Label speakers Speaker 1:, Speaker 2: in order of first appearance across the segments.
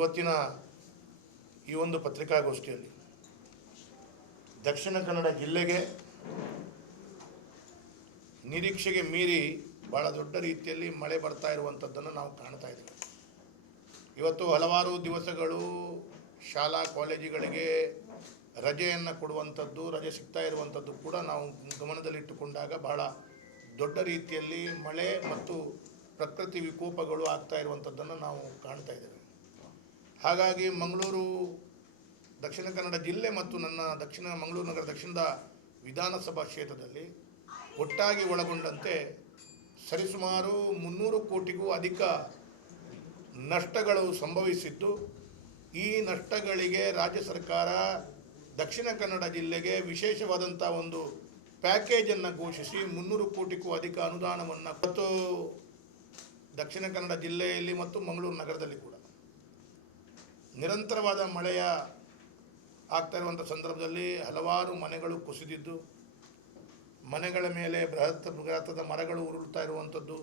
Speaker 1: ಇವತ್ತಿನ ಈ ಒಂದು ಪತ್ರಿಕಾಗೋಷ್ಠಿಯಲ್ಲಿ ದಕ್ಷಿಣ ಕನ್ನಡ ಜಿಲ್ಲೆಗೆ ನಿರೀಕ್ಷೆಗೆ ಮೀರಿ ಭಾಳ ದೊಡ್ಡ ರೀತಿಯಲ್ಲಿ ಮಳೆ ಬರ್ತಾ ಇರುವಂಥದ್ದನ್ನು ನಾವು ಕಾಣ್ತಾ ಇದ್ದೀವಿ ಇವತ್ತು ಹಲವಾರು ದಿವಸಗಳು ಶಾಲಾ ಕಾಲೇಜುಗಳಿಗೆ ರಜೆಯನ್ನು ಕೊಡುವಂಥದ್ದು ರಜೆ ಸಿಗ್ತಾ ಇರುವಂಥದ್ದು ಕೂಡ ನಾವು ಗಮನದಲ್ಲಿಟ್ಟುಕೊಂಡಾಗ ಬಹಳ ದೊಡ್ಡ ರೀತಿಯಲ್ಲಿ ಮಳೆ ಮತ್ತು ಪ್ರಕೃತಿ ವಿಕೋಪಗಳು ಆಗ್ತಾ ಇರುವಂಥದ್ದನ್ನು ನಾವು ಕಾಣ್ತಾ ಇದ್ದೇವೆ ಹಾಗಾಗಿ ಮಂಗಳೂರು ದಕ್ಷಿಣ ಕನ್ನಡ ಜಿಲ್ಲೆ ಮತ್ತು ನನ್ನ ದಕ್ಷಿಣ ಮಂಗಳೂರು ನಗರ ದಕ್ಷಿಣದ ವಿಧಾನಸಭಾ ಕ್ಷೇತ್ರದಲ್ಲಿ ಒಟ್ಟಾಗಿ ಒಳಗೊಂಡಂತೆ ಸರಿಸುಮಾರು ಮುನ್ನೂರು ಕೋಟಿಗೂ ಅಧಿಕ ನಷ್ಟಗಳು ಸಂಭವಿಸಿದ್ದು ಈ ನಷ್ಟಗಳಿಗೆ ರಾಜ್ಯ ಸರ್ಕಾರ ದಕ್ಷಿಣ ಕನ್ನಡ ಜಿಲ್ಲೆಗೆ ವಿಶೇಷವಾದಂಥ ಒಂದು ಪ್ಯಾಕೇಜನ್ನು ಘೋಷಿಸಿ ಮುನ್ನೂರು ಕೋಟಿಗೂ ಅಧಿಕ ಅನುದಾನವನ್ನು ಮತ್ತು ದಕ್ಷಿಣ ಕನ್ನಡ ಜಿಲ್ಲೆಯಲ್ಲಿ ಮತ್ತು ಮಂಗಳೂರು ನಗರದಲ್ಲಿ ಕೂಡ ನಿರಂತರವಾದ ಮಳೆಯ ಆಗ್ತಾ ಇರುವಂಥ ಸಂದರ್ಭದಲ್ಲಿ ಹಲವಾರು ಮನೆಗಳು ಕುಸಿದಿದ್ದು ಮನೆಗಳ ಮೇಲೆ ಬೃಹತ್ ಬೃಹತ್ತದ ಮರಗಳು ಉರುಳ್ತಾ ಇರುವಂಥದ್ದು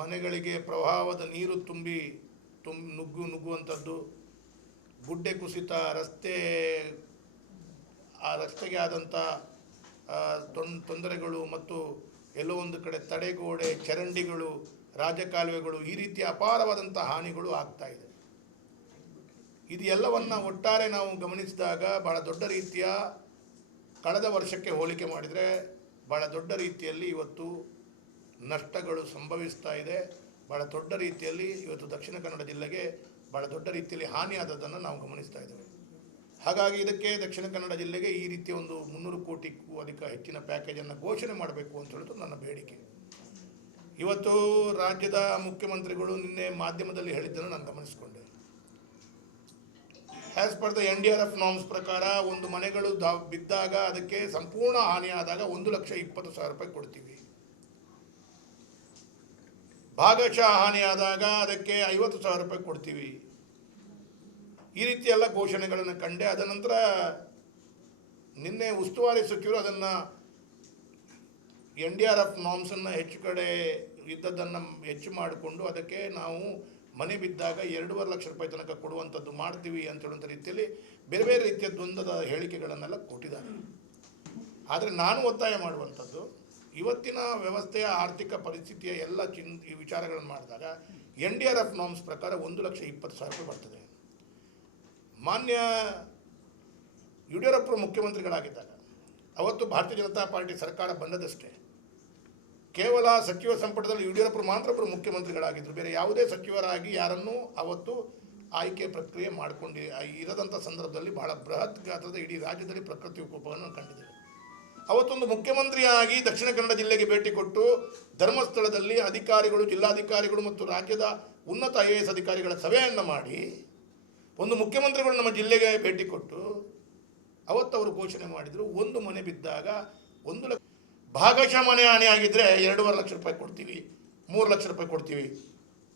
Speaker 1: ಮನೆಗಳಿಗೆ ಪ್ರವಾಹದ ನೀರು ತುಂಬಿ ತುಂಬ ನುಗ್ಗು ನುಗ್ಗುವಂಥದ್ದು ಗುಡ್ಡೆ ಕುಸಿತ ರಸ್ತೆ ಆ ರಸ್ತೆಗೆ ಆದಂಥ ತೊಂದರೆಗಳು ಮತ್ತು ಎಲ್ಲೋ ಒಂದು ಕಡೆ ತಡೆಗೋಡೆ ಚರಂಡಿಗಳು ರಾಜಕಾಲುವೆಗಳು ಈ ರೀತಿಯ ಅಪಾರವಾದಂಥ ಹಾನಿಗಳು ಆಗ್ತಾ ಇದೆ ಇದು ಎಲ್ಲವನ್ನು ಒಟ್ಟಾರೆ ನಾವು ಗಮನಿಸಿದಾಗ ಭಾಳ ದೊಡ್ಡ ರೀತಿಯ ಕಳೆದ ವರ್ಷಕ್ಕೆ ಹೋಲಿಕೆ ಮಾಡಿದರೆ ಭಾಳ ದೊಡ್ಡ ರೀತಿಯಲ್ಲಿ ಇವತ್ತು ನಷ್ಟಗಳು ಸಂಭವಿಸ್ತಾ ಇದೆ ಭಾಳ ದೊಡ್ಡ ರೀತಿಯಲ್ಲಿ ಇವತ್ತು ದಕ್ಷಿಣ ಕನ್ನಡ ಜಿಲ್ಲೆಗೆ ಭಾಳ ದೊಡ್ಡ ರೀತಿಯಲ್ಲಿ ಹಾನಿಯಾದದ್ದನ್ನು ನಾವು ಗಮನಿಸ್ತಾ ಇದ್ದೇವೆ ಹಾಗಾಗಿ ಇದಕ್ಕೆ ದಕ್ಷಿಣ ಕನ್ನಡ ಜಿಲ್ಲೆಗೆ ಈ ರೀತಿಯ ಒಂದು ಮುನ್ನೂರು ಕೋಟಿಗೂ ಅಧಿಕ ಹೆಚ್ಚಿನ ಪ್ಯಾಕೇಜನ್ನು ಘೋಷಣೆ ಮಾಡಬೇಕು ಅಂತ ಹೇಳಿದ್ರು ನನ್ನ ಬೇಡಿಕೆ ಇವತ್ತು ರಾಜ್ಯದ ಮುಖ್ಯಮಂತ್ರಿಗಳು ನಿನ್ನೆ ಮಾಧ್ಯಮದಲ್ಲಿ ಹೇಳಿದ್ದನ್ನು ನಾನು ಗಮನಿಸಿಕೊಂಡೆ as per the N D R F norms ಪ್ರಕಾರ ಒಂದು ಮನೆಗಳು ದ ಬಿದ್ದಾಗ ಅದಕ್ಕೆ ಸಂಪೂರ್ಣ ಹಾನಿಯಾದಾಗ ಒಂದು ಲಕ್ಷ ಇಪ್ಪತ್ತು ಸಾವಿರ ರೂಪಾಯಿ ಕೊಡ್ತೀವಿ ಭಾಗಶಃ ಹಾನಿಯಾದಾಗ ಅದಕ್ಕೆ ಐವತ್ತು ಸಾವಿರ ರೂಪಾಯಿ ಕೊಡ್ತೀವಿ ಈ ರೀತಿ ಎಲ್ಲ ಘೋಷಣೆಗಳನ್ನು ಕಂಡೆ ಅದ ನಂತರ ನಿನ್ನೆ ಉಸ್ತುವಾರಿ ಸಚಿವರು ಅದನ್ನು ಎನ್ ಡಿ ಆರ್ ಎಫ್ ನಾಮ್ಸನ್ನು ಹೆಚ್ಚು ಕಡೆ ಇದ್ದದ್ದನ್ನು ಹೆಚ್ಚು ಮಾಡಿಕೊಂಡು ಅದಕ್ಕೆ ನಾವು ಮನೆ ಬಿದ್ದಾಗ ಎರಡೂವರೆ ಲಕ್ಷ ರೂಪಾಯಿ ತನಕ ಕೊಡುವಂಥದ್ದು ಮಾಡ್ತೀವಿ ಅಂತ ಹೇಳುವಂಥ ರೀತಿಯಲ್ಲಿ ಬೇರೆ ಬೇರೆ ರೀತಿಯ ದ್ವಂದ್ವದ ಹೇಳಿಕೆಗಳನ್ನೆಲ್ಲ ಕೊಟ್ಟಿದ್ದಾರೆ ಆದರೆ ನಾನು ಒತ್ತಾಯ ಮಾಡುವಂಥದ್ದು ಇವತ್ತಿನ ವ್ಯವಸ್ಥೆಯ ಆರ್ಥಿಕ ಪರಿಸ್ಥಿತಿಯ ಎಲ್ಲ ಚಿನ್ ಈ ವಿಚಾರಗಳನ್ನು ಮಾಡಿದಾಗ N D R F norms ಪ್ರಕಾರ ಒಂದು ಲಕ್ಷ ಇಪ್ಪತ್ತು ಸಾವಿರ ರೂಪಾಯಿ ಬರ್ತದೆ ಮಾನ್ಯ ಯಡಿಯೂರಪ್ಪರು ಮುಖ್ಯಮಂತ್ರಿಗಳಾಗಿದ್ದಾಗ ಅವತ್ತು ಭಾರತೀಯ ಜನತಾ ಪಾರ್ಟಿ ಸರ್ಕಾರ ಬಂದದಷ್ಟೇ ಕೇವಲ ಸಚಿವ ಸಂಪುಟದಲ್ಲಿ ಯಡಿಯೂರಪ್ಪರು ಮಾತ್ರ ಒಬ್ಬರು ಮುಖ್ಯಮಂತ್ರಿಗಳಾಗಿದ್ದರು ಬೇರೆ ಯಾವುದೇ ಸಚಿವರಾಗಿ ಯಾರನ್ನೂ ಅವತ್ತು ಆಯ್ಕೆ ಪ್ರಕ್ರಿಯೆ ಮಾಡಿಕೊಂಡು ಇರದಂಥ ಸಂದರ್ಭದಲ್ಲಿ ಬಹಳ ಬೃಹತ್ ಗಾತ್ರದ ಇಡೀ ರಾಜ್ಯದಲ್ಲಿ ಪ್ರಕೃತಿ ವಿಕೋಪವನ್ನು ಕಂಡಿದೆ ಅವತ್ತೊಂದು ಮುಖ್ಯಮಂತ್ರಿಯಾಗಿ ದಕ್ಷಿಣ ಕನ್ನಡ ಜಿಲ್ಲೆಗೆ ಭೇಟಿ ಕೊಟ್ಟು ಧರ್ಮಸ್ಥಳದಲ್ಲಿ ಅಧಿಕಾರಿಗಳು ಜಿಲ್ಲಾಧಿಕಾರಿಗಳು ಮತ್ತು ರಾಜ್ಯದ ಉನ್ನತ ಐ ಎ ಎಸ್ ಅಧಿಕಾರಿಗಳ ಸಭೆಯನ್ನು ಮಾಡಿ ಒಂದು ಮುಖ್ಯಮಂತ್ರಿಗಳು ನಮ್ಮ ಜಿಲ್ಲೆಗೆ ಭೇಟಿ ಕೊಟ್ಟು ಅವತ್ತು ಅವರು ಘೋಷಣೆ ಮಾಡಿದರು ಒಂದು ಮನೆ ಬಿದ್ದಾಗ ಒಂದು ಲಕ್ಷ ಭಾಗಶಃ ಮನೆ ಹಾನಿ ಆಗಿದ್ದರೆ ಎರಡೂವರೆ ಲಕ್ಷ ರೂಪಾಯಿ ಕೊಡ್ತೀವಿ ಮೂರು ಲಕ್ಷ ರೂಪಾಯಿ ಕೊಡ್ತೀವಿ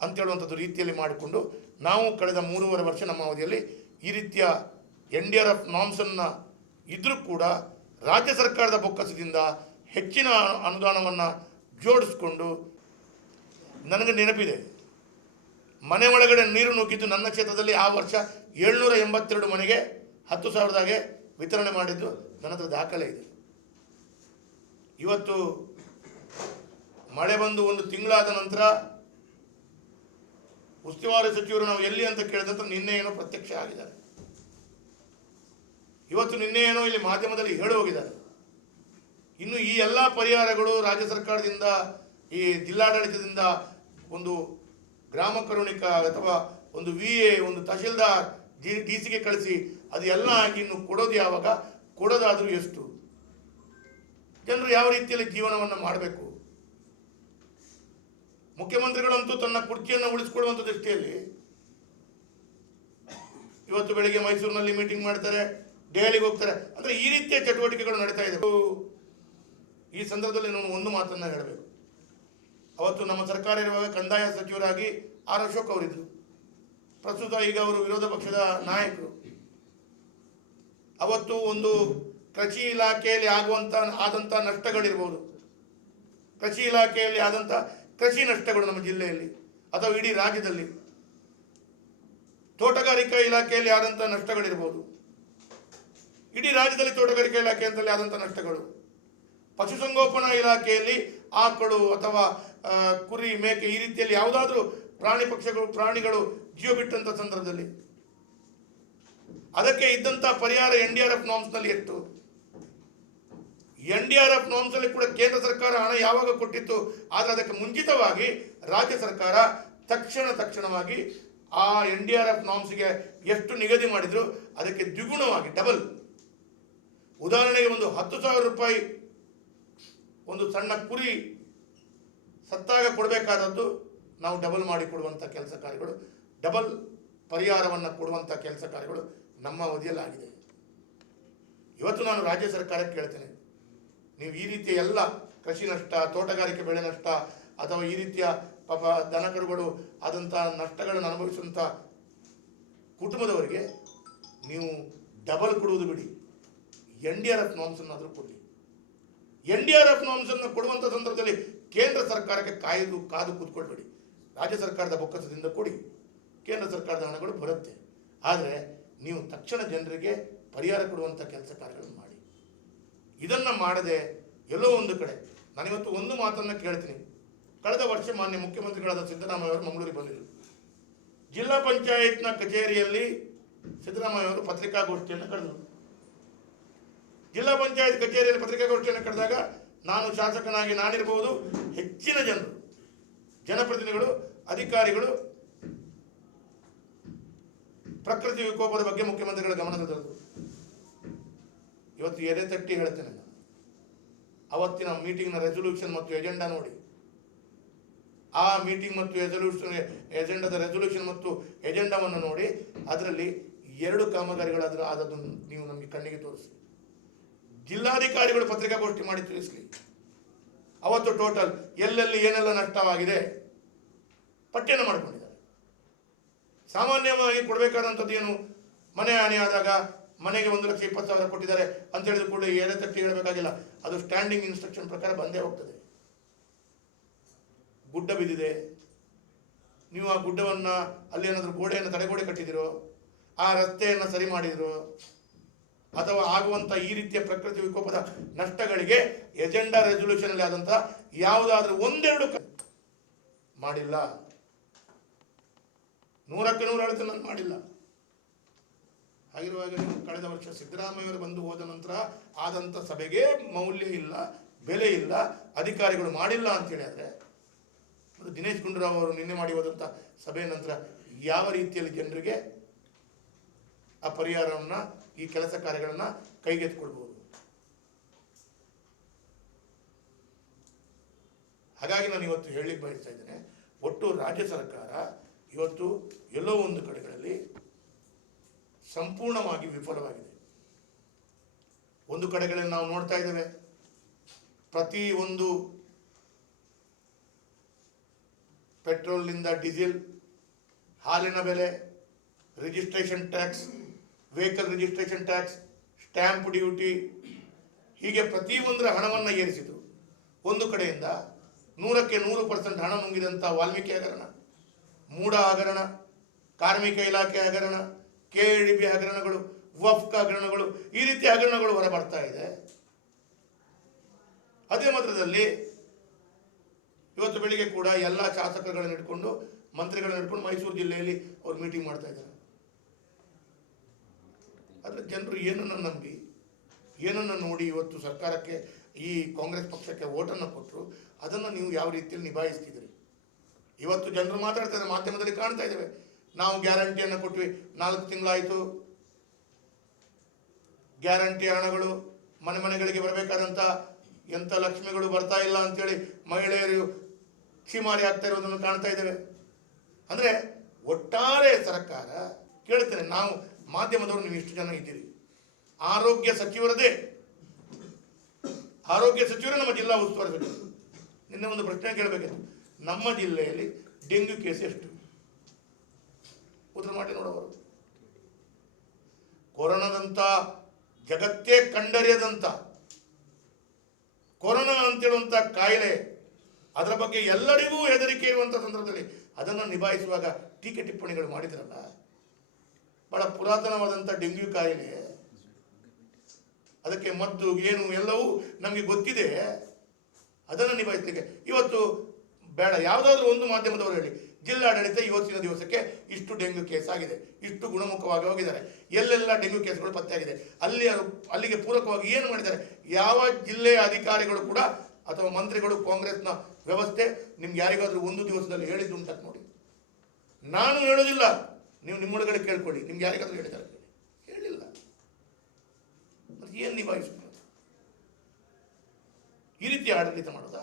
Speaker 1: ಅಂತೇಳುವಂಥದ್ದು ರೀತಿಯಲ್ಲಿ ಮಾಡಿಕೊಂಡು ನಾವು ಕಳೆದ ಮೂರುವರೆ ವರ್ಷ ನಮ್ಮ ಅವಧಿಯಲ್ಲಿ ಈ ರೀತಿಯ ಎನ್ ಡಿ ಆರ್ ಎಫ್ ನಾಮ್ಸನ್ನು ಇದ್ರೂ ಕೂಡ ರಾಜ್ಯ ಸರ್ಕಾರದ ಬೊಕ್ಕಸದಿಂದ ಹೆಚ್ಚಿನ ಅನುದಾನವನ್ನು ಜೋಡಿಸ್ಕೊಂಡು ನನಗೆ ನೆನಪಿದೆ ಮನೆ ಒಳಗಡೆ ನೀರು ನುಗ್ಗಿದ್ದು ನನ್ನ ಕ್ಷೇತ್ರದಲ್ಲಿ ಆ ವರ್ಷ ಏಳ್ನೂರ ಎಂಬತ್ತೆರಡು ಮನೆಗೆ ಹತ್ತು ಸಾವಿರದಾಗೆ ವಿತರಣೆ ಮಾಡಿದ್ದು ನನ್ನ ಹತ್ರ ದಾಖಲೆ ಇದೆ ಇವತ್ತು ಮಳೆ ಬಂದು ಒಂದು ತಿಂಗಳಾದ ನಂತರ ಉಸ್ತುವಾರಿ ಸಚಿವರು ನಾವು ಎಲ್ಲಿ ಅಂತ ಕೇಳಿದಂತ ನಿನ್ನೆ ಏನೋ ಪ್ರತ್ಯಕ್ಷ ಆಗಿದ್ದಾರೆ ಇವತ್ತು ನಿನ್ನೆ ಏನೋ ಇಲ್ಲಿ ಮಾಧ್ಯಮದಲ್ಲಿ ಹೇಳಿ ಹೋಗಿದ್ದಾರೆ ಇನ್ನು ಈ ಎಲ್ಲ ಪರಿಹಾರಗಳು ರಾಜ್ಯ ಸರ್ಕಾರದಿಂದ ಈ ಜಿಲ್ಲಾಡಳಿತದಿಂದ ಒಂದು ಗ್ರಾಮ ಕರುಣಿಕ ಅಥವಾ ಒಂದು ವಿ ಎ ಒಂದು ತಹಶೀಲ್ದಾರ್ ಡಿ ಡಿ ಸಿಗೆ ಕಳಿಸಿ ಅದೆಲ್ಲ ಇನ್ನು ಕೊಡೋದು ಯಾವಾಗ ಕೊಡೋದಾದರೂ ಎಷ್ಟು ಜನರು ಯಾವ ರೀತಿಯಲ್ಲಿ ಜೀವನವನ್ನು ಮಾಡಬೇಕು ಮುಖ್ಯಮಂತ್ರಿಗಳಂತೂ ತನ್ನ ಕುರ್ಚಿಯನ್ನು ಉಳಿಸಿಕೊಳ್ಳುವಂಥ ದೃಷ್ಟಿಯಲ್ಲಿ ಇವತ್ತು ಬೆಳಿಗ್ಗೆ ಮೈಸೂರಿನಲ್ಲಿ ಮೀಟಿಂಗ್ ಮಾಡ್ತಾರೆ ದೆಹಲಿಗೆ ಹೋಗ್ತಾರೆ ಅಂದರೆ ಈ ರೀತಿಯ ಚಟುವಟಿಕೆಗಳು ನಡೀತಾ ಇದೆ ಈ ಸಂದರ್ಭದಲ್ಲಿ ನಾನು ಒಂದು ಮಾತನ್ನು ಹೇಳಬೇಕು ಅವತ್ತು ನಮ್ಮ ಸರ್ಕಾರ ಇರುವಾಗ ಕಂದಾಯ ಸಚಿವರಾಗಿ ಆರ್ ಅಶೋಕ್ ಅವರಿದ್ದರು ಪ್ರಸ್ತುತ ಈಗ ಅವರು ವಿರೋಧ ಪಕ್ಷದ ನಾಯಕರು ಅವತ್ತು ಒಂದು ಕೃಷಿ ಇಲಾಖೆಯಲ್ಲಿ ಆಗುವಂಥ ಆದಂಥ ನಷ್ಟಗಳಿರ್ಬೋದು ಕೃಷಿ ಇಲಾಖೆಯಲ್ಲಿ ಆದಂಥ ಕೃಷಿ ನಷ್ಟಗಳು ನಮ್ಮ ಜಿಲ್ಲೆಯಲ್ಲಿ ಅಥವಾ ಇಡೀ ರಾಜ್ಯದಲ್ಲಿ ತೋಟಗಾರಿಕಾ ಇಲಾಖೆಯಲ್ಲಿ ಆದಂಥ ನಷ್ಟಗಳಿರ್ಬೋದು ಇಡೀ ರಾಜ್ಯದಲ್ಲಿ ತೋಟಗಾರಿಕಾ ಇಲಾಖೆ ಅಂತಲ್ಲಿ ಆದಂಥ ನಷ್ಟಗಳು ಪಶುಸಂಗೋಪನಾ ಇಲಾಖೆಯಲ್ಲಿ ಆಕಳು ಅಥವಾ ಕುರಿ ಮೇಕೆ ಈ ರೀತಿಯಲ್ಲಿ ಯಾವುದಾದ್ರೂ ಪ್ರಾಣಿ ಪಕ್ಷಗಳು ಪ್ರಾಣಿಗಳು ಜೀವ ಬಿಟ್ಟಂಥ ಸಂದರ್ಭದಲ್ಲಿ ಅದಕ್ಕೆ ಇದ್ದಂಥ ಪರಿಹಾರ ಎನ್ ಡಿ ಆರ್ ಎಫ್ ನಾಮ್ಸ್ನಲ್ಲಿ ಇತ್ತು ಎನ್ ಡಿ ಆರ್ ಎಫ್ ನೋಮ್ಸಲ್ಲಿ ಕೂಡ ಕೇಂದ್ರ ಸರ್ಕಾರ ಹಣ ಯಾವಾಗ ಕೊಟ್ಟಿತ್ತು ಆದರೆ ಅದಕ್ಕೆ ಮುಂಚಿತವಾಗಿ ರಾಜ್ಯ ಸರ್ಕಾರ ತಕ್ಷಣ ತಕ್ಷಣವಾಗಿ ಆ ಎನ್ ಡಿ ಆರ್ ಎಫ್ ನಾಮ್ಸ್ಗೆ ಎಷ್ಟು ನಿಗದಿ ಮಾಡಿದ್ರು ಅದಕ್ಕೆ ದ್ವಿಗುಣವಾಗಿ ಡಬಲ್ ಉದಾಹರಣೆಗೆ ಒಂದು ಹತ್ತು ಸಾವಿರ ರೂಪಾಯಿ ಒಂದು ಸಣ್ಣ ಕುರಿ ಸತ್ತಾಗ ಕೊಡಬೇಕಾದದ್ದು ನಾವು ಡಬಲ್ ಮಾಡಿ ಕೊಡುವಂಥ ಕೆಲಸ ಕಾರ್ಯಗಳು ಡಬಲ್ ಪರಿಹಾರವನ್ನು ಕೊಡುವಂಥ ಕೆಲಸ ಕಾರ್ಯಗಳು ನಮ್ಮ ಅವಧಿಯಲ್ಲಾಗಿದೆ ಇವತ್ತು ನಾನು ರಾಜ್ಯ ಸರ್ಕಾರಕ್ಕೆ ಕೇಳ್ತೇನೆ ನೀವು ಈ ರೀತಿಯ ಎಲ್ಲ ಕೃಷಿ ನಷ್ಟ ತೋಟಗಾರಿಕೆ ಬೆಳೆ ನಷ್ಟ ಅಥವಾ ಈ ರೀತಿಯ ಪಾಪ ದನಕರುಗಳು ಆದಂಥ ನಷ್ಟಗಳನ್ನು ಅನುಭವಿಸುವಂಥ ಕುಟುಂಬದವರಿಗೆ ನೀವು ಡಬಲ್ ಕೊಡುವುದು ಬಿಡಿ ಎನ್ ಡಿ ಆರ್ ಎಫ್ ಆದರೂ ಕೊಡಿ ಎನ್ ಡಿ ಆರ್ ಎಫ್ ನೋಮ್ಸನ್ನು ಕೊಡುವಂಥ ಸಂದರ್ಭದಲ್ಲಿ ಕೇಂದ್ರ ಸರ್ಕಾರಕ್ಕೆ ಕಾಯ್ದು ಕಾದು ಕೂತ್ಕೊಳ್ಬೇಡಿ ರಾಜ್ಯ ಸರ್ಕಾರದ ಬೊಕ್ಕಸದಿಂದ ಕೊಡಿ ಕೇಂದ್ರ ಸರ್ಕಾರದ ಹಣಗಳು ಬರುತ್ತೆ ಆದರೆ ನೀವು ತಕ್ಷಣ ಜನರಿಗೆ ಪರಿಹಾರ ಕೊಡುವಂಥ ಕೆಲಸ ಕಾರ್ಯಗಳನ್ನು ಮಾಡಿ ಇದನ್ನು ಮಾಡದೆ ಎಲ್ಲೋ ಒಂದು ಕಡೆ ನಾನಿವತ್ತು ಒಂದು ಮಾತನ್ನು ಕೇಳ್ತೀನಿ ಕಳೆದ ವರ್ಷ ಮಾನ್ಯ ಮುಖ್ಯಮಂತ್ರಿಗಳಾದ ಸಿದ್ದರಾಮಯ್ಯ ಅವರು ಮಂಗಳೂರಿಗೆ ಬಂದಿದ್ದರು ಜಿಲ್ಲಾ ಪಂಚಾಯತ್ನ ಕಚೇರಿಯಲ್ಲಿ ಸಿದ್ದರಾಮಯ್ಯ ಅವರು ಪತ್ರಿಕಾಗೋಷ್ಠಿಯನ್ನು ಕಳೆದರು ಜಿಲ್ಲಾ ಪಂಚಾಯತ್ ಕಚೇರಿಯಲ್ಲಿ ಪತ್ರಿಕಾಗೋಷ್ಠಿಯನ್ನು ಕಳೆದಾಗ ನಾನು ಶಾಸಕನಾಗಿ ನಾನಿರಬಹುದು ಹೆಚ್ಚಿನ ಜನರು ಜನಪ್ರತಿನಿಧಿಗಳು ಅಧಿಕಾರಿಗಳು ಪ್ರಕೃತಿ ವಿಕೋಪದ ಬಗ್ಗೆ ಮುಖ್ಯಮಂತ್ರಿಗಳ ಗಮನ ಇವತ್ತು ಎದೆ ತಟ್ಟಿ ಹೇಳ್ತೇನೆ ನಾನು ಅವತ್ತಿನ ಮೀಟಿಂಗ್ನ ರೆಸೊಲ್ಯೂಷನ್ ಮತ್ತು ಎಜೆಂಡಾ ನೋಡಿ ಆ ಮೀಟಿಂಗ್ ಮತ್ತು ರೆಸೊಲ್ಯೂಷನ್ ಎಜೆಂಡಾದ ರೆಸೊಲ್ಯೂಷನ್ ಮತ್ತು ಎಜೆಂಡಾವನ್ನು ನೋಡಿ ಅದರಲ್ಲಿ ಎರಡು ಕಾಮಗಾರಿಗಳಾದರೂ ಆದದ್ದು ನೀವು ನಮಗೆ ಕಣ್ಣಿಗೆ ತೋರಿಸಿ ಜಿಲ್ಲಾಧಿಕಾರಿಗಳು ಪತ್ರಿಕಾಗೋಷ್ಠಿ ಮಾಡಿ ತಿಳಿಸಲಿ ಅವತ್ತು ಟೋಟಲ್ ಎಲ್ಲೆಲ್ಲಿ ಏನೆಲ್ಲ ನಷ್ಟವಾಗಿದೆ ಪಟ್ಟಿಯನ್ನು ಮಾಡಿಕೊಂಡಿದ್ದಾರೆ ಸಾಮಾನ್ಯವಾಗಿ ಕೊಡಬೇಕಾದಂಥದ್ದು ಏನು ಮನೆ ಹಾನಿಯಾದಾಗ ಆದಾಗ ಮನೆಗೆ ಒಂದು ಲಕ್ಷ ಇಪ್ಪತ್ತು ಸಾವಿರ ಕೊಟ್ಟಿದ್ದಾರೆ ಅಂತ ಹೇಳಿದ ಕೂಡ ಏನೇ ತಟ್ಟಿ ಹೇಳಬೇಕಾಗಿಲ್ಲ ಅದು ಸ್ಟ್ಯಾಂಡಿಂಗ್ ಇನ್ಸ್ಟ್ರಕ್ಷನ್ ಪ್ರಕಾರ ಬಂದೇ ಹೋಗ್ತದೆ ಗುಡ್ಡ ಬಿದ್ದಿದೆ ನೀವು ಆ ಗುಡ್ಡವನ್ನು ಅಲ್ಲಿ ಏನಾದರೂ ಗೋಡೆಯನ್ನು ತಡೆಗೋಡೆ ಕಟ್ಟಿದಿರೋ ಆ ರಸ್ತೆಯನ್ನು ಸರಿ ಮಾಡಿದಿರೋ ಅಥವಾ ಆಗುವಂಥ ಈ ರೀತಿಯ ಪ್ರಕೃತಿ ವಿಕೋಪದ ನಷ್ಟಗಳಿಗೆ ಎಜೆಂಡಾ ರೆಸೊಲ್ಯೂಷನಲ್ಲಿ ಆದಂಥ ಯಾವುದಾದ್ರೂ ಒಂದೆರಡು ಮಾಡಿಲ್ಲ ನೂರಕ್ಕೆ ನೂರು ಅಳತೆ ನಾನು ಮಾಡಿಲ್ಲ ಆಗಿರುವಾಗ ಕಳೆದ ವರ್ಷ ಸಿದ್ದರಾಮಯ್ಯವರು ಬಂದು ಹೋದ ನಂತರ ಆದಂಥ ಸಭೆಗೆ ಮೌಲ್ಯ ಇಲ್ಲ ಬೆಲೆ ಇಲ್ಲ ಅಧಿಕಾರಿಗಳು ಮಾಡಿಲ್ಲ ಅಂತ ಹೇಳಿದ್ರೆ ದಿನೇಶ್ ಗುಂಡೂರಾವ್ ಅವರು ನಿನ್ನೆ ಮಾಡಿ ಹೋದಂಥ ಸಭೆಯ ನಂತರ ಯಾವ ರೀತಿಯಲ್ಲಿ ಜನರಿಗೆ ಆ ಪರಿಹಾರವನ್ನು ಈ ಕೆಲಸ ಕಾರ್ಯಗಳನ್ನು ಕೈಗೆತ್ತಿಕೊಳ್ಬೋದು ಹಾಗಾಗಿ ನಾನು ಇವತ್ತು ಹೇಳಿ ಬಯಸ್ತಾ ಇದ್ದೇನೆ ಒಟ್ಟು ರಾಜ್ಯ ಸರ್ಕಾರ ಇವತ್ತು ಎಲ್ಲೋ ಒಂದು ಕಡೆಗಳಲ್ಲಿ ಸಂಪೂರ್ಣವಾಗಿ ವಿಫಲವಾಗಿದೆ ಒಂದು ಕಡೆಗಳಲ್ಲಿ ನಾವು ನೋಡ್ತಾ ಇದ್ದೇವೆ ಪ್ರತಿ ಒಂದು ಪೆಟ್ರೋಲ್ನಿಂದ ಡೀಸೆಲ್ ಹಾಲಿನ ಬೆಲೆ registration tax vehicle registration tax stamp duty ಹೀಗೆ ಪ್ರತಿಯೊಂದರ ಹಣವನ್ನು ಏರಿಸಿದರು ಒಂದು ಕಡೆಯಿಂದ ನೂರಕ್ಕೆ ನೂರು ಪರ್ಸೆಂಟ್ ಹಣ ನುಂಗಿದಂಥ ವಾಲ್ಮೀಕಿ ಹಗರಣ ಮೂಡ ಹಗರಣ ಕಾರ್ಮಿಕ ಇಲಾಖೆ ಹಗರಣ ಕೆ ಡಿ ಬಿ ಹಗರಣಗಳು ವಫ್ಕ ಹಗರಣಗಳು ಈ ರೀತಿ ಹಗರಣಗಳು ಹೊರಬರ್ತಾ ಇದೆ ಅದೇ ಮಾತ್ರದಲ್ಲಿ ಇವತ್ತು ಬೆಳಿಗ್ಗೆ ಕೂಡ ಎಲ್ಲ ಶಾಸಕರುಗಳನ್ನ ಇಟ್ಕೊಂಡು ಮಂತ್ರಿಗಳನ್ನ ಇಟ್ಕೊಂಡು ಮೈಸೂರು ಜಿಲ್ಲೆಯಲ್ಲಿ ಅವ್ರು ಮೀಟಿಂಗ್ ಮಾಡ್ತಾ ಇದ್ದಾರೆ ಆದರೆ ಜನರು ಏನನ್ನು ನಂಬಿ ಏನನ್ನು ನೋಡಿ ಇವತ್ತು ಸರ್ಕಾರಕ್ಕೆ ಈ ಕಾಂಗ್ರೆಸ್ ಪಕ್ಷಕ್ಕೆ ಓಟನ್ನು ಕೊಟ್ಟರು ಅದನ್ನು ನೀವು ಯಾವ ರೀತಿಯಲ್ಲಿ ನಿಭಾಯಿಸ್ತಿದ್ದೀರಿ ಇವತ್ತು ಜನರು ಮಾತಾಡ್ತಾ ಇದ್ದಾರೆ ಮಾಧ್ಯಮದಲ್ಲಿ ಕಾಣ್ತಾ ಇದ್ದೇವೆ ನಾವು ಗ್ಯಾರಂಟಿಯನ್ನು ಕೊಟ್ವಿ ನಾಲ್ಕು ತಿಂಗಳಾಯಿತು ಗ್ಯಾರಂಟಿ ಹಣಗಳು ಮನೆ ಮನೆಗಳಿಗೆ ಬರಬೇಕಾದಂಥ ಎಂಥ ಲಕ್ಷ್ಮಿಗಳು ಬರ್ತಾ ಇಲ್ಲ ಅಂತೇಳಿ ಮಹಿಳೆಯರು ಕ್ಷಿಮಾರಿ ಆಗ್ತಾ ಇರೋದನ್ನು ಕಾಣ್ತಾ ಇದ್ದೇವೆ ಅಂದರೆ ಒಟ್ಟಾರೆ ಸರ್ಕಾರ ಕೇಳ್ತೇನೆ ನಾವು ಮಾಧ್ಯಮದವರು ನೀವು ಇಷ್ಟು ಜನ ಇದ್ದೀರಿ ಆರೋಗ್ಯ ಸಚಿವರದೇ ಆರೋಗ್ಯ ಸಚಿವರು ನಮ್ಮ ಜಿಲ್ಲಾ ಉಸ್ತುವಾರಿ ನಿನ್ನೆ ಒಂದು ಪ್ರಶ್ನೆ ಕೇಳಬೇಕಿತ್ತು ನಮ್ಮ ಜಿಲ್ಲೆಯಲ್ಲಿ ಡೆಂಗ್ಯೂ ಕೇಸ್ ಎಷ್ಟು ಉದ್ರ ಮಾಡಿ ನೋಡಬಾರದು ಕೊರೋನಾದಂಥ ಜಗತ್ತೇ ಕಂಡರಿಯದಂಥ ಕೊರೋನಾ ಅಂತೇಳುವಂಥ ಕಾಯಿಲೆ ಅದರ ಬಗ್ಗೆ ಎಲ್ಲರಿಗೂ ಹೆದರಿಕೆ ಇರುವಂಥ ಸಂದರ್ಭದಲ್ಲಿ ಅದನ್ನು ನಿಭಾಯಿಸುವಾಗ ಟೀಕೆ ಟಿಪ್ಪಣಿಗಳು ಮಾಡಿದ್ರಲ್ಲ ಬಹಳ ಪುರಾತನವಾದಂಥ ಡೆಂಗ್ಯೂ ಕಾಯಿಲೆ ಅದಕ್ಕೆ ಮದ್ದು ಏನು ಎಲ್ಲವೂ ನಮಗೆ ಗೊತ್ತಿದೆ ಅದನ್ನು ನಿಭಾಯಿಸಲಿಕ್ಕೆ ಇವತ್ತು ಬೇಡ ಯಾವುದಾದ್ರೂ ಒಂದು ಮಾಧ್ಯಮದವರು ಹೇಳಿ ಜಿಲ್ಲಾಡಳಿತ ಇವತ್ತಿನ ದಿವಸಕ್ಕೆ ಇಷ್ಟು ಡೆಂಗ್ಯೂ ಕೇಸ್ ಆಗಿದೆ ಇಷ್ಟು ಗುಣಮುಖವಾಗಿ ಹೋಗಿದ್ದಾರೆ ಎಲ್ಲೆಲ್ಲ ಡೆಂಗ್ಯೂ ಕೇಸ್ಗಳು ಪತ್ತೆಯಾಗಿದೆ ಅಲ್ಲಿ ಅಲ್ಲಿಗೆ ಪೂರಕವಾಗಿ ಏನು ಮಾಡಿದ್ದಾರೆ ಯಾವ ಜಿಲ್ಲೆಯ ಅಧಿಕಾರಿಗಳು ಕೂಡ ಅಥವಾ ಮಂತ್ರಿಗಳು ಕಾಂಗ್ರೆಸ್ನ ವ್ಯವಸ್ಥೆ ನಿಮ್ಗೆ ಯಾರಿಗಾದರೂ ಒಂದು ದಿವಸದಲ್ಲಿ ಹೇಳಿದ್ದು ಉಂಟು ನೋಡಿ ನಾನು ಹೇಳೋದಿಲ್ಲ ನೀವು ನಿಮ್ಮೊಳಗಡೆ ಕೇಳ್ಕೊಳ್ಳಿ ನಿಮ್ಗೆ ಯಾರಿಗಾದರೂ ಹೇಳಿದ್ದಾರೆ ಹೇಳಿಲ್ಲ ಏನು ನಿಭಾಯಿಸ್ಬೋದು ಈ ರೀತಿ ಆಡಳಿತ ಮಾಡೋದಾ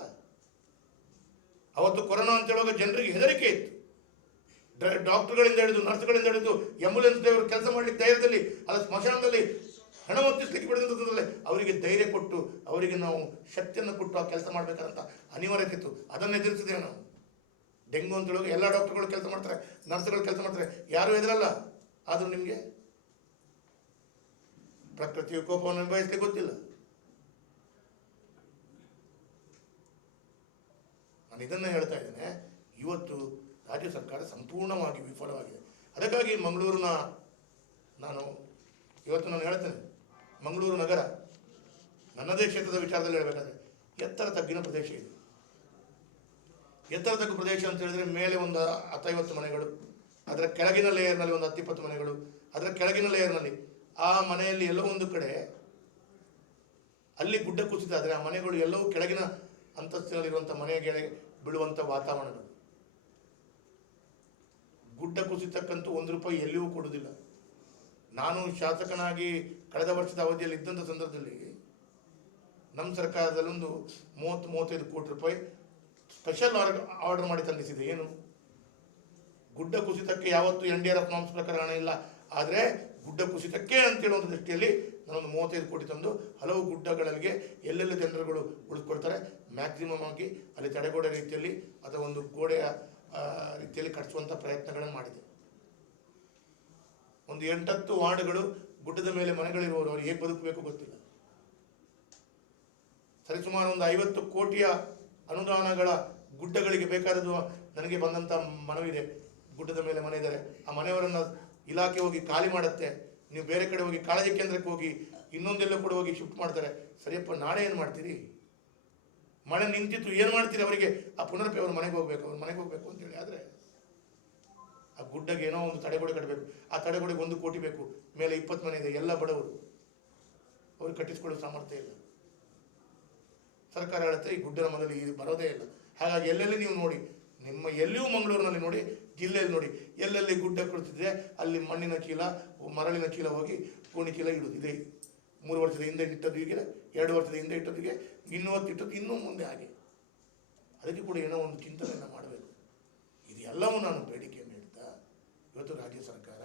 Speaker 1: ಅವತ್ತು ಕೊರೋನಾ ಅಂತ ಹೇಳುವಾಗ ಜನರಿಗೆ ಹೆದರಿಕೆ ಇತ್ತು ಡಾಕ್ಟರ್ಗಳಿಂದ ಹಿಡಿದು ನರ್ಸ್ಗಳಿಂದ ಹಿಡಿದು ಆಂಬುಲೆನ್ಸ್ ಡ್ರೈವರ್ ಕೆಲಸ ಮಾಡಲಿಕ್ಕೆ ಧೈರ್ಯದಲ್ಲಿ ಅದರ ಸ್ಮಶಾನದಲ್ಲಿ ಹಣ ಹೊತ್ತಿಸಲಿಕ್ಕೆ ಅವರಿಗೆ ಧೈರ್ಯ ಕೊಟ್ಟು ಅವರಿಗೆ ನಾವು ಶಕ್ತಿಯನ್ನು ಕೊಟ್ಟು ಆ ಕೆಲಸ ಮಾಡಬೇಕಂತ ಅನಿವಾರ್ಯತೆ ಇತ್ತು ಅದನ್ನು ಎದುರಿಸಿದ್ದೇವೆ ನಾವು ಡೆಂಗು ಅಂತ ಎಲ್ಲ ಡಾಕ್ಟರ್ಗಳು ಕೆಲಸ ಮಾಡ್ತಾರೆ ನರ್ಸ್ಗಳು ಕೆಲಸ ಮಾಡ್ತಾರೆ ಯಾರೂ ಎದುರಲ್ಲ ಆದರೂ ನಿಮಗೆ ಪ್ರಕೃತಿಯ ಕೋಪವನ್ನು ನಿಭಾಯಿಸಲಿಕ್ಕೆ ಗೊತ್ತಿಲ್ಲ ನಾನು ಇದನ್ನು ಹೇಳ್ತಾ ಇದ್ದೇನೆ ಇವತ್ತು ರಾಜ್ಯ ಸರ್ಕಾರ ಸಂಪೂರ್ಣವಾಗಿ ವಿಫಲವಾಗಿದೆ ಅದಕ್ಕಾಗಿ ಮಂಗಳೂರಿನ ನಾನು ಇವತ್ತು ನಾನು ಹೇಳ್ತೇನೆ ಮಂಗಳೂರು ನಗರ ನನ್ನದೇ ಕ್ಷೇತ್ರದ ವಿಚಾರದಲ್ಲಿ ಹೇಳಬೇಕಾದ್ರೆ ಎತ್ತರ ತಗ್ಗಿನ ಪ್ರದೇಶ ಇದು ಎತ್ತರ ತಗ್ಗು ಪ್ರದೇಶ ಅಂತ ಹೇಳಿದ್ರೆ ಮೇಲೆ ಒಂದು ಹತ್ತೈವತ್ತು ಮನೆಗಳು ಅದರ ಕೆಳಗಿನ ಲೇಯರ್ನಲ್ಲಿ ಒಂದು ಹತ್ತಿಪ್ಪತ್ತು ಮನೆಗಳು ಅದರ ಕೆಳಗಿನ ಲೇಯರ್ನಲ್ಲಿ ಆ ಮನೆಯಲ್ಲಿ ಎಲ್ಲೋ ಒಂದು ಕಡೆ ಅಲ್ಲಿ ಗುಡ್ಡ ಕುಸಿತ ಆದರೆ ಆ ಮನೆಗಳು ಎಲ್ಲವೂ ಕೆಳಗಿನ ಅಂತಸ್ತಿನಲ್ಲಿರುವಂಥ ಮನೆಗೆ ಬೀಳುವಂಥ ವಾತಾವರಣಗಳು ಗುಡ್ಡ ಕುಸಿತಕ್ಕಂತೂ ಒಂದು ರೂಪಾಯಿ ಎಲ್ಲಿಯೂ ಕೊಡುವುದಿಲ್ಲ ನಾನು ಶಾಸಕನಾಗಿ ಕಳೆದ ವರ್ಷದ ಅವಧಿಯಲ್ಲಿ ಇದ್ದಂಥ ಸಂದರ್ಭದಲ್ಲಿ ನಮ್ಮ ಸರ್ಕಾರದಲ್ಲೊಂದು ಮೂವತ್ತು ಮೂವತ್ತೈದು ಕೋಟಿ ರೂಪಾಯಿ ಸ್ಪೆಷಲ್ ಆರ್ಡರ್ ಮಾಡಿ ತಂದಿಸಿದೆ ಏನು ಗುಡ್ಡ ಕುಸಿತಕ್ಕೆ ಯಾವತ್ತೂ N D R F norms ಹಣ ಇಲ್ಲ ಆದರೆ ಗುಡ್ಡ ಕುಸಿತಕ್ಕೆ ಅಂತೇಳುವಂಥ ದೃಷ್ಟಿಯಲ್ಲಿ ನಾನೊಂದು ಮೂವತ್ತೈದು ಕೋಟಿ ತಂದು ಹಲವು ಗುಡ್ಡಗಳಿಗೆ ಎಲ್ಲೆಲ್ಲ ಜನರುಗಳು ಉಳಿದುಕೊಡ್ತಾರೆ ಮ್ಯಾಕ್ಸಿಮಮ್ ಆಗಿ ಅಲ್ಲಿ ತಡೆಗೋಡೆ ರೀತಿಯಲ್ಲಿ ಅಥವಾ ಒಂದು ಗೋಡೆಯ ರೀತಿಯಲ್ಲಿ ಕಟ್ಟಿಸುವಂಥ ಪ್ರಯತ್ನಗಳನ್ನು ಮಾಡಿದೆ ಒಂದು ಎಂಟತ್ತು ವಾರ್ಡ್ಗಳು ಗುಡ್ಡದ ಮೇಲೆ ಮನೆಗಳಿರುವವರು ಅವ್ರು ಹೇಗೆ ಬದುಕಬೇಕು ಗೊತ್ತಿಲ್ಲ ಸರಿಸುಮಾರು ಒಂದು ಐವತ್ತು ಕೋಟಿಯ ಅನುದಾನಗಳ ಗುಡ್ಡಗಳಿಗೆ ಬೇಕಾದದ್ದು ನನಗೆ ಬಂದಂಥ ಮನವಿದೆ ಗುಡ್ಡದ ಮೇಲೆ ಮನೆ ಇದ್ದಾರೆ ಆ ಮನೆಯವರನ್ನು ಇಲಾಖೆ ಹೋಗಿ ಖಾಲಿ ಮಾಡುತ್ತೆ ನೀವು ಬೇರೆ ಕಡೆ ಹೋಗಿ ಕಾಳಜಿ ಕೇಂದ್ರಕ್ಕೆ ಹೋಗಿ ಇನ್ನೊಂದೆಲ್ಲ ಕೂಡ ಹೋಗಿ ಶಿಫ್ಟ್ ಮಾಡ್ತಾರೆ ಸರಿಯಪ್ಪ ನಾಳೆ ಏನು ಮಾಡ್ತೀರಿ ಮಳೆ ನಿಂತಿತ್ತು ಏನು ಮಾಡ್ತೀರಿ ಅವರಿಗೆ ಆ ಪುನರ್ಪಿ ಅವ್ರ ಮನೆಗೆ ಹೋಗ್ಬೇಕು ಅವ್ರ ಮನೆಗೆ ಹೋಗ್ಬೇಕು ಅಂತೇಳಿ ಆದರೆ ಆ ಗುಡ್ಡಗೆ ಏನೋ ಒಂದು ತಡೆಗೋಡೆ ಕಟ್ಟಬೇಕು ಆ ತಡೆಗೋಡೆಗೆ ಒಂದು ಕೋಟಿ ಬೇಕು ಮೇಲೆ ಇಪ್ಪತ್ತು ಮನೆ ಇದೆ ಎಲ್ಲ ಬಡವರು ಅವ್ರಿಗೆ ಕಟ್ಟಿಸ್ಕೊಳ್ಳೋ ಸಾಮರ್ಥ್ಯ ಇಲ್ಲ ಸರ್ಕಾರ ಹೇಳುತ್ತೆ ಈ ಗುಡ್ಡನ ಮನೆಯಲ್ಲಿ ಇದು ಬರೋದೇ ಇಲ್ಲ ಹಾಗಾಗಿ ಎಲ್ಲೆಲ್ಲಿ ನೀವು ನೋಡಿ ನಿಮ್ಮ ಎಲ್ಲಿಯೂ ಮಂಗಳೂರಿನಲ್ಲಿ ನೋಡಿ ಜಿಲ್ಲೆಯಲ್ಲಿ ನೋಡಿ ಎಲ್ಲೆಲ್ಲಿ ಗುಡ್ಡ ಕೊಡ್ತಿದ್ರೆ ಅಲ್ಲಿ ಮಣ್ಣಿನ ಚೀಲ ಮರಳಿನ ಚೀಲ ಹೋಗಿ ಗೋಣಿ ಚೀಲ ಇಡುವುದು ಇದೆ ಮೂರು ವರ್ಷದ ಹಿಂದೆ ಇಟ್ಟದ್ದು ಈಗ ಎರಡು ವರ್ಷದ ಹಿಂದೆ ಇಟ್ಟದಿಗೆ ಇನ್ನೂ ಇಟ್ಟದ್ದು ಇನ್ನೂ ಮುಂದೆ ಹಾಗೆ ಅದಕ್ಕೆ ಕೂಡ ಏನೋ ಒಂದು ಚಿಂತನೆಯನ್ನು ಮಾಡಬೇಕು ಇದೆಲ್ಲವೂ ನಾನು ಬೇಡಿಕೆಯನ್ನು ಇಡ್ತಾ ಇವತ್ತು ರಾಜ್ಯ ಸರ್ಕಾರ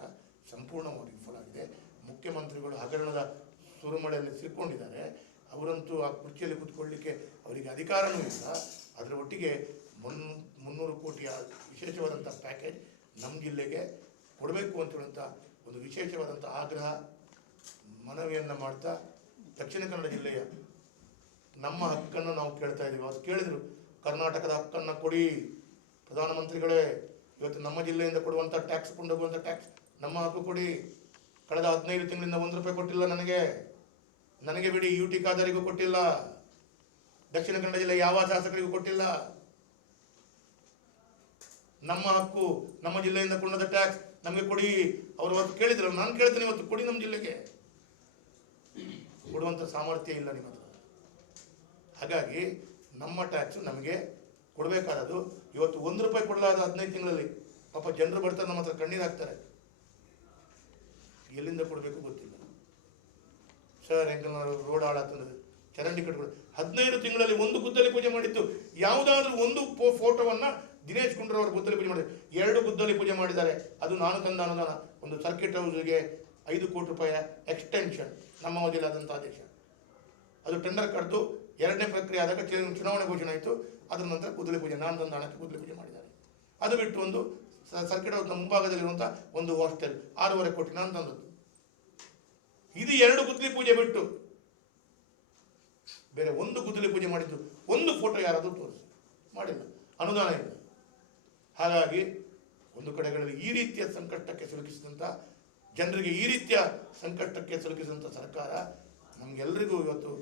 Speaker 1: ಸಂಪೂರ್ಣವಾಗಿ ವಿಫಲ ಆಗಿದೆ ಮುಖ್ಯಮಂತ್ರಿಗಳು ಹಗರಣದ ಸುರುಮಳೆಯಲ್ಲಿ ಸಿಕ್ಕೊಂಡಿದ್ದಾರೆ ಅವರಂತೂ ಆ ಕುರ್ಚಿಯಲ್ಲಿ ಕೂತ್ಕೊಳ್ಳಿಕ್ಕೆ ಅವರಿಗೆ ಅಧಿಕಾರವೂ ಇಲ್ಲ ಅದರ ಒಟ್ಟಿಗೆ ಮುನ್ನೂ ಮುನ್ನೂರು ಕೋಟಿಯ ವಿಶೇಷವಾದಂಥ ಪ್ಯಾಕೇಜ್ ನಮ್ಮ ಜಿಲ್ಲೆಗೆ ಕೊಡಬೇಕು ಅಂತೇಳುವಂಥ ಒಂದು ವಿಶೇಷವಾದಂಥ ಆಗ್ರಹ ಮನವಿಯನ್ನು ಮಾಡ್ತಾ ದಕ್ಷಿಣ ಕನ್ನಡ ಜಿಲ್ಲೆಯ ನಮ್ಮ ಹಕ್ಕನ್ನು ನಾವು ಕೇಳ್ತಾ ಇದ್ದೀವಿ ಅದು ಕೇಳಿದರು ಕರ್ನಾಟಕದ ಹಕ್ಕನ್ನು ಕೊಡಿ ಪ್ರಧಾನಮಂತ್ರಿಗಳೇ ಇವತ್ತು ನಮ್ಮ ಜಿಲ್ಲೆಯಿಂದ ಕೊಡುವಂಥ ಟ್ಯಾಕ್ಸ್ ಕೊಂಡೋಗುವಂಥ ಟ್ಯಾಕ್ಸ್ ನಮ್ಮ ಹಕ್ಕು ಕೊಡಿ ಕಳೆದ ಹದಿನೈದು ತಿಂಗಳಿಂದ ಒಂದು ರೂಪಾಯಿ ಕೊಟ್ಟಿಲ್ಲ ನನಗೆ ನನಗೆ ಬಿಡಿ ಯು ಟಿ ಖಾದರಿಗೂ ಕೊಟ್ಟಿಲ್ಲ ದಕ್ಷಿಣ ಕನ್ನಡ ಜಿಲ್ಲೆ ಯಾವ ಶಾಸಕರಿಗೂ ಕೊಟ್ಟಿಲ್ಲ ನಮ್ಮ ಹಕ್ಕು ನಮ್ಮ ಜಿಲ್ಲೆಯಿಂದ ಕೊಂಡದ ಟ್ಯಾಕ್ಸ್ ನಮಗೆ ಕೊಡಿ ಅವರು ಅವತ್ತು ಕೇಳಿದ್ರು ನಾನು ಕೇಳ್ತೇನೆ ಇವತ್ತು ಕೊಡಿ ನಮ್ಮ ಜಿಲ್ಲೆಗೆ ಕೊಡುವಂಥ ಸಾಮರ್ಥ್ಯ ಇಲ್ಲ ನಿಮ್ಮ ಹತ್ರ ಹಾಗಾಗಿ ನಮ್ಮ ಟ್ಯಾಕ್ಸ್ ನಮಗೆ ಕೊಡಬೇಕಾದದ್ದು ಇವತ್ತು ಒಂದು ರೂಪಾಯಿ ಕೊಡಲಾದ ಹದಿನೈದು ತಿಂಗಳಲ್ಲಿ ಪಾಪ ಜನರು ಬರ್ತಾರೆ ನಮ್ಮ ಹತ್ರ ಕಣ್ಣೀರು ಹಾಕ್ತಾರೆ ಎಲ್ಲಿಂದ ಕೊಡಬೇಕು ಗೊತ್ತಿಲ್ಲ ಸರ್ ಹೆಂಗ ರೋಡ್ ಹಾಳಾಗ್ತದೆ ಚರಂಡಿ ಕಟ್ಕೊಂಡು ಹದಿನೈದು ತಿಂಗಳಲ್ಲಿ ಒಂದು ಗುದ್ದಲಿ ಪೂಜೆ ಮಾಡಿತ್ತು ಯಾವುದಾದ್ರೂ ಒಂದು ಫೋಟೋವನ್ನು ದಿನೇಶ್ ಗುಂಡ್ರವರು ಗುದ್ದಲಿ ಪೂಜೆ ಮಾಡಿದ್ದಾರೆ ಎರಡು ಗುದ್ದಲಿ ಪೂಜೆ ಮಾಡಿದ್ದಾರೆ ಅದು ನಾನು ತಂದ ಅನುದಾನ ಒಂದು ಸರ್ಕಿಟ್ ಹೌಸ್ಗೆ ಐದು ಕೋಟಿ ರೂಪಾಯಿಯ ಎಕ್ಸ್ಟೆನ್ಷನ್ ನಮ್ಮ ಜಿಲ್ಲಾದಂಥ ಆದೇಶ ಅದು ಟೆಂಡರ್ ಕಟ್ಟು ಎರಡನೇ ಪ್ರಕ್ರಿಯೆ ಆದಾಗ ಚುನಾವಣೆ ಘೋಷಣೆ ಆಯಿತು ಅದರ ನಂತರ ಗುದ್ದಲಿ ಪೂಜೆ ನಾನು ತಂದ ಹಣಕ್ಕೆ ಗುದ್ದಲಿ ಪೂಜೆ ಮಾಡಿದ್ದಾರೆ ಅದು ಬಿಟ್ಟು ಒಂದು ಸರ್ಕಿಟ್ ಹೌಸ್ನ ಮುಂಭಾಗದಲ್ಲಿರುವಂಥ ಒಂದು ಹಾಸ್ಟೆಲ್ ಆರೂವರೆ ಕೋಟಿ ನಾನು ತಂದದ್ದು ಇದು ಎರಡು ಗುದ್ದಲಿ ಪೂಜೆ ಬಿಟ್ಟು ಬೇರೆ ಒಂದು ಗುದ್ದಲಿ ಪೂಜೆ ಮಾಡಿದ್ದು ಒಂದು ಫೋಟೋ ಯಾರಾದರೂ ತೋರಿಸಿ ಮಾಡಿಲ್ಲ ಅನುದಾನ ಇಲ್ಲ ಹಾಗಾಗಿ ಒಂದು ಕಡೆಗಳಲ್ಲಿ ಈ ರೀತಿಯ ಸಂಕಷ್ಟಕ್ಕೆ ಸಿಲುಕಿಸಿದಂಥ ಜನರಿಗೆ ಈ ರೀತಿಯ ಸಂಕಷ್ಟಕ್ಕೆ ಸಿಲುಕಿಸಿದಂಥ ಸರ್ಕಾರ ನಮಗೆಲ್ಲರಿಗೂ ಇವತ್ತು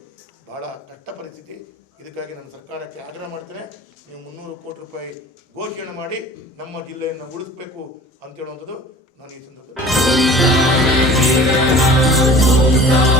Speaker 1: ಬಹಳ ಕಷ್ಟ ಪರಿಸ್ಥಿತಿ ಇದಕ್ಕಾಗಿ ನಮ್ಮ ಸರ್ಕಾರಕ್ಕೆ ಆಗ್ರಹ ಮಾಡ್ತೇನೆ ನೀವು ಮುನ್ನೂರು ಕೋಟಿ ರೂಪಾಯಿ ಘೋಷಣೆ ಮಾಡಿ ನಮ್ಮ ಜಿಲ್ಲೆಯನ್ನು ಉಳಿಸಬೇಕು ಅಂತ ಹೇಳುವಂಥದ್ದು ನಾನು ಈ ಸಂದರ್ಭದಲ್ಲಿ no.